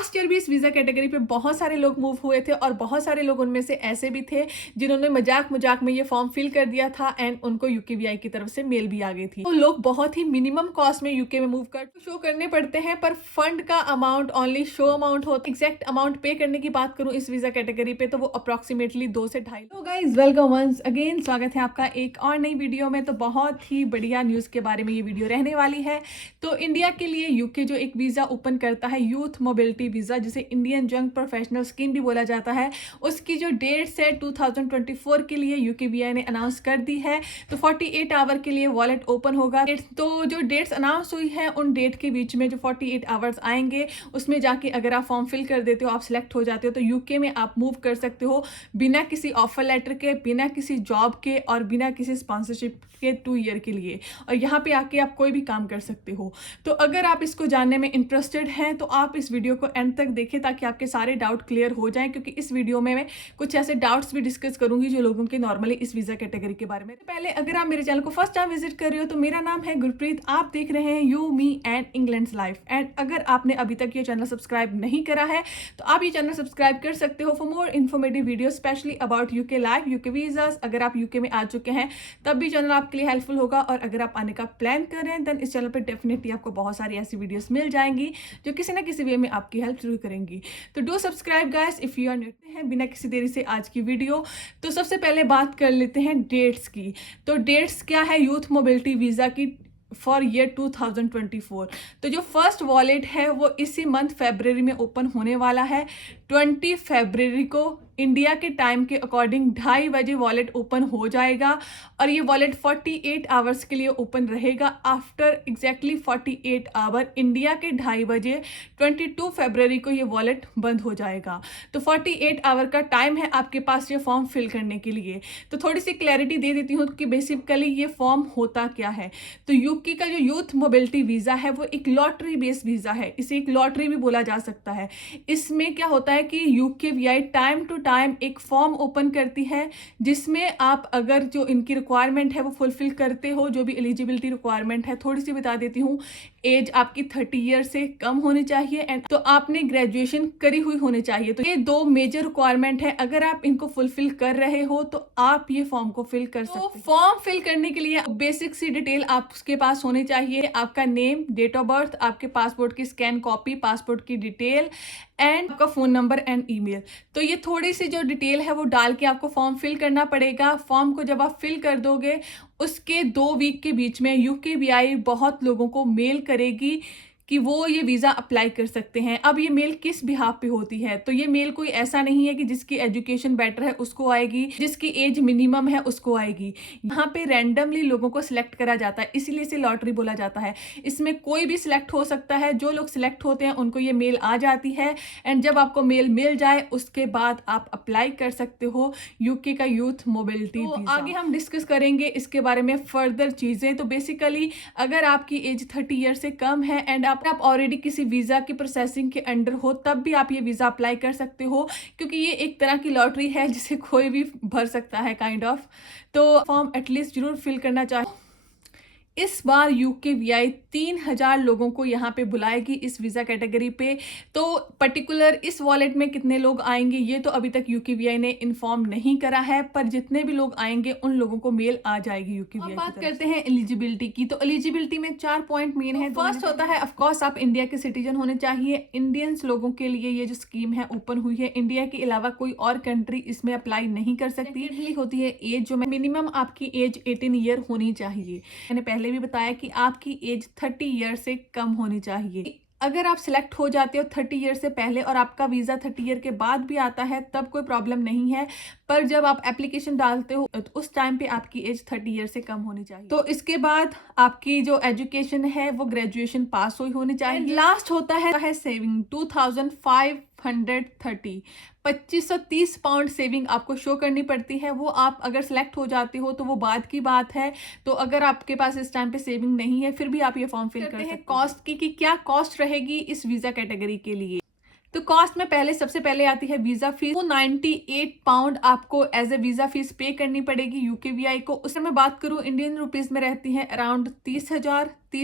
Last year भी इस visa category पे बहुत सारे लोग मूव हुए थे और बहुत सारे लोग उनमें से ऐसे भी थे जिन्होंने मजाक में ये फॉर्म फिल कर दिया था एंड उनको यूकेवीआई की तरफ से मेल भी आ गई थी। तो लोग बहुत ही मिनिमम कॉस्ट में यूके में मूव कर शो करने पड़ते हैं, पर फंड का अमाउंट ओनली शो अमाउंट होता है। एग्जैक्ट अमाउंट पे करने की बात करूं इस वीजा कैटेगरी पे तो वो अप्रोक्सीमेटली 2 से 2.5। तो गाइज वेलकम वंस अगेन, स्वागत है आपका एक और नई वीडियो में। तो बहुत ही बढ़िया न्यूज़ के बारे में ये वीडियो रहने वाली है। तो इंडिया के लिए यूके जो एक वीज़ा ओपन करता है, यूथ मोबिलिटी वीज़ा, जिसे इंडियन यंग प्रोफेशनल स्कीम भी बोला जाता है, उसकी जो डेट्स है 2024 के लिए यूकेवीआई ने अनाउंस कर दी है। तो 48 आवर के लिए वॉलेट ओपन होगा। तो जो डेट्स अनाउंस हुई है उन डेट के बीच में जो 48 आवर्स आएंगे उसमें जाके अगर आप फॉर्म फिल कर देते हो, आप सिलेक्ट हो जाते हो, तो यूके में आप मूव कर सकते हो बिना किसी ऑफर लेटर के, बिना किसी जॉब के और बिना किसी स्पॉन्सरशिप के 2 ईयर के लिए। और यहाँ पे आके आप कोई भी काम कर सकते हो। तो अगर आप इसको जानने में इंटरेस्टेड हैं तो आप इस वीडियो को एंड तक देखें ताकि आपके सारे डाउट क्लियर हो जाएं, क्योंकि इस वीडियो में मैं कुछ ऐसे डाउट्स भी डिस्कस करूंगी जो लोगों के नॉर्मली इस वीजा कैटेगरी के बारे में। तो पहले अगर आप मेरे चैनल को फर्स्ट टाइम विजिट कर रहे हो तो मेरा नाम है गुरप्रीत, आप देख रहे हैं you me and England's life. And अगर आपने अभी तक ये चैनल सब्सक्राइब नहीं करा है तो आप ये चैनल सब्सक्राइब कर सकते हो for more informative video specially about UK life, UK visas. अगर आप यूके में आ चुके हैं तब भी चैनल आपके लिए हेल्पफुल होगा, और अगर आप आने का प्लान कर रहे हैं देन इस चैनल पर डेफिनेटली आपको बहुत सारी ऐसी वीडियोस मिल जाएंगी जो किसी ना किसी वे में आपकी हेल्प जरूर करेंगी। तो do subscribe guys if you are new. हैं बिना किसी देरी से आज की वीडियो। तो सबसे पहले बात कर लेते हैं डेट्स की। तो डेट्स क्या है यूथ मोबिलिटी वीज़ा की फॉर ईयर 2024। तो जो फर्स्ट वॉलेट है वो इसी मंथ फरवरी में ओपन होने वाला है। 20 फरवरी को इंडिया के टाइम के अकॉर्डिंग 2:30 बजे वॉलेट ओपन हो जाएगा, और ये वॉलेट 48 आवर्स के लिए ओपन रहेगा। आफ्टर एग्जैक्टली 48 आवर इंडिया के 2:30 बजे 22 फरवरी को ये वॉलेट बंद हो जाएगा। तो 48 आवर का टाइम है आपके पास ये फॉर्म फिल करने के लिए। तो थोड़ी सी क्लैरिटी दे देती हूँ कि बेसिकली ये फॉर्म होता क्या है। तो यूके का जो यूथ मोबिलिटी वीज़ा है वो एक लॉटरी बेस्ड वीज़ा है, इसे एक लॉटरी भी बोला जा सकता है। इसमें क्या होता है कि यूकेवीआई टाइम टू टाइम एक फॉर्म ओपन करती है जिसमें आप अगर जो इनकी रिक्वायरमेंट है वो फुलफिल करते हो, जो भी एलिजिबिलिटी रिक्वायरमेंट है, थोड़ी सी बता देती हूँ। एज आपकी 30 ईयर से कम होनी चाहिए एंड तो आपने ग्रेजुएशन करी हुई होनी चाहिए। तो ये 2 मेजर रिक्वायरमेंट है। अगर आप इनको फुलफिल कर रहे हो तो आप ये फॉर्म को फिल कर सकते हो। फॉर्म फिल करने के लिए बेसिक सी डिटेल आपके पास होनी चाहिए। आपका नेम, डेट ऑफ बर्थ, आपके पासपोर्ट की स्कैन कॉपी, पासपोर्ट की डिटेल एंड आपका फ़ोन नंबर एंड ईमेल। तो ये थोड़ी सी जो डिटेल है वो डाल के आपको फॉर्म फिल करना पड़ेगा। फॉर्म को जब आप फिल कर दोगे उसके 2 वीक के बीच में यूकेवीआई बहुत लोगों को मेल करेगी कि वो ये वीज़ा अप्लाई कर सकते हैं। अब ये मेल किस बिहाफ पे होती है, तो ये मेल कोई ऐसा नहीं है कि जिसकी एजुकेशन बेटर है उसको आएगी, जिसकी एज मिनिमम है उसको आएगी। यहाँ पे रैंडमली लोगों को सिलेक्ट करा जाता है, इसीलिए इसे लॉटरी बोला जाता है। इसमें कोई भी सिलेक्ट हो सकता है। जो लोग सिलेक्ट होते हैं उनको ये मेल आ जाती है एंड जब आपको मेल मिल जाए उसके बाद आप अप्लाई कर सकते हो यूके का यूथ मोबिलिटी वीज़ा। आगे हम डिस्कस करेंगे इसके बारे में फर्दर चीज़ें। तो बेसिकली अगर आपकी एज 30 ईयर से कम है एंड आप ऑलरेडी किसी वीज़ा की प्रोसेसिंग के अंडर हो तब भी आप ये वीज़ा अप्लाई कर सकते हो, क्योंकि ये एक तरह की लॉटरी है जिसे कोई भी भर सकता है काइंड ऑफ। तो फॉर्म एटलीस्ट जरूर फिल करना चाहिए। इस बार यूकेवीआई 3000 लोगों को यहाँ पे बुलाएगी इस वीज़ा कैटेगरी पे। तो पर्टिकुलर इस वॉलेट में कितने लोग आएंगे ये तो अभी तक यूकेवीआई ने इन्फॉर्म नहीं करा है, पर जितने भी लोग आएंगे उन लोगों को मेल आ जाएगी यूकेवीआई। बात करते हैं एलिजिबिलिटी की। तो एलिजिबिलिटी में 4 पॉइंट मेन है। फर्स्ट होता है ऑफकोर्स आप इंडिया के सिटीजन होने चाहिए। इंडियंस लोगों के लिए ये जो स्कीम है ओपन हुई है, इंडिया के अलावा कोई और कंट्री इसमें अप्लाई नहीं कर सकती। होती है एज, जो मिनिमम आपकी एज 18 ईयर होनी चाहिए। मैंने पहले भी बताया कि आपकी एज 30 ईयर से कम होनी चाहिए। अगर आप सिलेक्ट हो जाते हो 30 ईयर से पहले और आपका वीज़ा 30 ईयर के बाद भी आता है तब कोई प्रॉब्लम नहीं है, पर जब आप एप्लीकेशन डालते हो तो उस टाइम पे आपकी एज 30 ईयर से कम होनी चाहिए। तो इसके बाद आपकी जो एजुकेशन है वो ग्रेजुएशन पास हुई होनी चाहिए। लास्ट होता है सेविंग 2530 2530 पाउंड सेविंग आपको शो करनी पड़ती है। वो आप अगर सिलेक्ट हो जाते हो तो वो बाद की बात है। तो अगर आपके पास इस टाइम पे सेविंग नहीं है फिर भी आप ये फॉर्म फिल कर सकते हैं। कॉस्ट की कि क्या कॉस्ट रहेगी इस वीज़ा कैटेगरी के लिए। तो कॉस्ट में पहले सबसे पहले आती है वीजा फीस। £98 आपको एज ए वीजा फीस पे करनी पड़ेगी यूकेवीआई को। उससे मैं बात करूं इंडियन रुपीस में रहती है अराउंड 30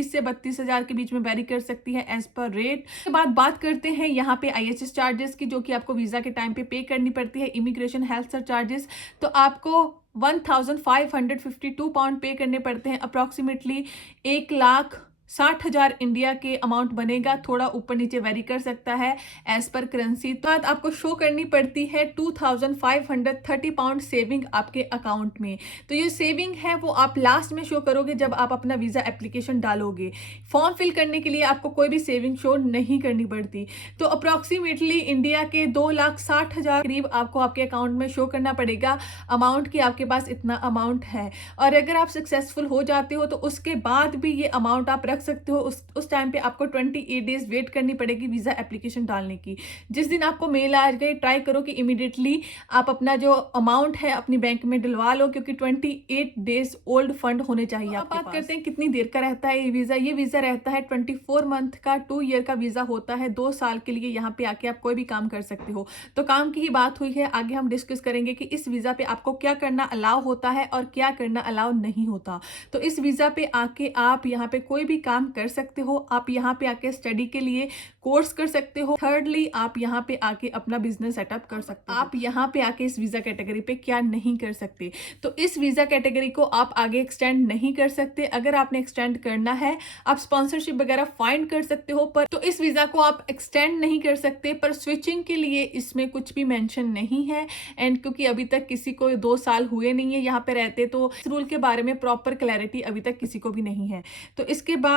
से 32,000 के बीच में वेरी कर सकती है एज पर रेट। के बाद बात करते हैं यहाँ पे IHS चार्जेस की, जो कि आपको वीजा के टाइम पे करनी पड़ती है। इमिग्रेशन हेल्थ सर चार्जेस तो आपको £1,552 पे करने पड़ते हैं। अप्रॉक्सीमेटली 1,60,000 इंडिया के अमाउंट बनेगा, थोड़ा ऊपर नीचे वेरी कर सकता है एज पर करेंसी। तो बाद आपको शो करनी पड़ती है £2,530 सेविंग आपके अकाउंट में। तो ये सेविंग है वो आप लास्ट में शो करोगे जब आप अपना वीजा एप्लीकेशन डालोगे। फॉर्म फिल करने के लिए आपको कोई भी सेविंग शो नहीं करनी पड़ती। तो अप्रॉक्सीमेटली इंडिया के 2,60,000 करीब आपको आपके अकाउंट में शो करना पड़ेगा अमाउंट की आपके पास इतना अमाउंट है। और अगर आप सक्सेसफुल हो जाते हो तो उसके बाद भी ये अमाउंट आप रख सकते हो। उस टाइम पे आपको 28 डेज वेट करनी पड़ेगी वीजा एप्लीकेशन डालने की। जिस दिन आपको मेल आ गई ट्राई करो कि इमीडिएटली आप अपना जो अमाउंट है अपनी बैंक में डलवा लो, क्योंकि 28 डेज ओल्ड फंड होने चाहिए आपके पास। बात करते हैं कितनी देर का रहता है ये वीजा रहता है 24 मंथ का, 2 ईयर का वीजा होता है। 2 साल के लिए यहाँ पे आके आप कोई भी काम कर सकते हो। तो काम की ही बात हुई है, आगे हम डिस्कस करेंगे कि इस वीजा पे आपको क्या करना अलाउ होता है और क्या करना अलाउ नहीं होता। तो इस वीजा पे आके आप यहाँ पे कोई भी काम कर सकते हो। आप यहाँ पे आके स्टडी के लिए कोर्स कर सकते हो। थर्डली आप यहाँ पे आके अपना बिजनेस सेटअप कर सकते हो। आप यहाँ पे आके इस वीजा कैटेगरी पे क्या नहीं कर सकते, तो इस वीजा कैटेगरी को आप आगे एक्सटेंड नहीं कर सकते। अगर आपने एक्सटेंड करना है आप स्पॉन्सरशिप वगैरह फाइंड कर सकते हो, पर तो इस वीजा को आप एक्सटेंड नहीं कर सकते। पर स्विचिंग के लिए इसमें कुछ भी मेंशन नहीं है। एंड क्योंकि अभी तक किसी को 2 साल हुए नहीं है यहाँ पे रहते, तो इस रूल के बारे में प्रॉपर क्लैरिटी अभी तक किसी को भी नहीं है। तो इसके बाद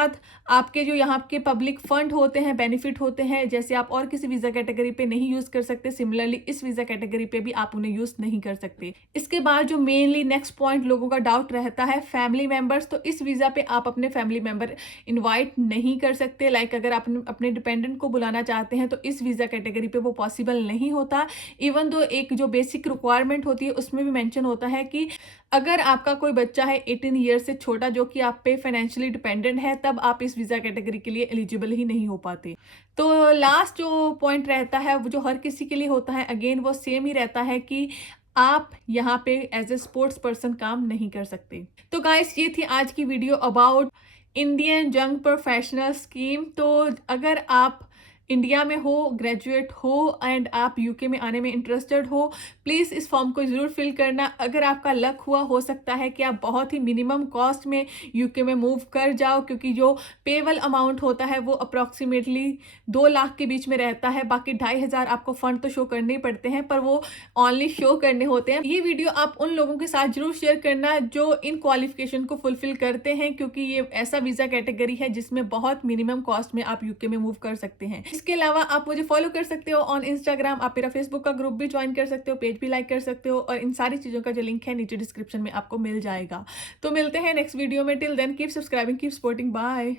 आपके जो यहाँ के पब्लिक फंड होते हैं, बेनिफिट होते हैं, जैसे आप और किसी वीजा कैटेगरी पे नहीं यूज कर सकते, सिमिलरली इस वीजा कैटेगरी पे भी आप उन्हें यूज नहीं कर सकते। इसके बाद जो मेनली नेक्स्ट पॉइंट लोगों का डाउट रहता है फैमिली मेंबर्स। तो इस वीजा पे आप अपने फैमिली मेंबर इनवाइट नहीं कर सकते। लाइक अगर आप अपने डिपेंडेंट को बुलाना चाहते हैं तो इस वीजा कैटेगरी पे वो पॉसिबल नहीं होता। इवन दो एक जो बेसिक रिक्वायरमेंट होती है उसमें भी मेंशन होता है कि अगर आपका कोई बच्चा है 18 ईयर से छोटा जो कि आप पे फाइनेंशियली डिपेंडेंट है, तब आप इस वीजा कैटेगरी के लिए एलिजिबल ही नहीं हो पाते। तो लास्ट जो पॉइंट रहता है वो जो हर किसी के लिए होता है, अगेन वो सेम ही रहता है कि आप यहाँ पे एज ए स्पोर्ट्स पर्सन काम नहीं कर सकते। तो गाइस ये थी आज की video about Indian young professional scheme. तो अगर आप इंडिया में हो, ग्रेजुएट हो एंड आप यूके में आने में इंटरेस्टेड हो, प्लीज़ इस फॉर्म को ज़रूर फिल करना। अगर आपका लक हुआ, हो सकता है कि आप बहुत ही मिनिमम कॉस्ट में यूके में मूव कर जाओ, क्योंकि जो पेबल अमाउंट होता है वो अप्रॉक्सीमेटली 2 लाख के बीच में रहता है। बाकी 2,500 आपको फंड तो शो करने ही पड़ते हैं, पर वो ऑनली शो करने होते हैं। ये वीडियो आप उन लोगों के साथ जरूर शेयर करना जो इन क्वालिफिकेशन को फुलफिल करते हैं, क्योंकि ये ऐसा वीज़ा कैटेगरी है जिसमें बहुत मिनिमम कॉस्ट में आप यूके में मूव कर सकते हैं। इसके अलावा आप मुझे फॉलो कर सकते हो ऑन इंस्टाग्राम, आप मेरा फेसबुक का ग्रुप भी ज्वाइन कर सकते हो, पेज भी लाइक कर सकते हो, और इन सारी चीज़ों का जो लिंक है नीचे डिस्क्रिप्शन में आपको मिल जाएगा। तो मिलते हैं नेक्स्ट वीडियो में। Till then keep subscribing, keep supporting, bye.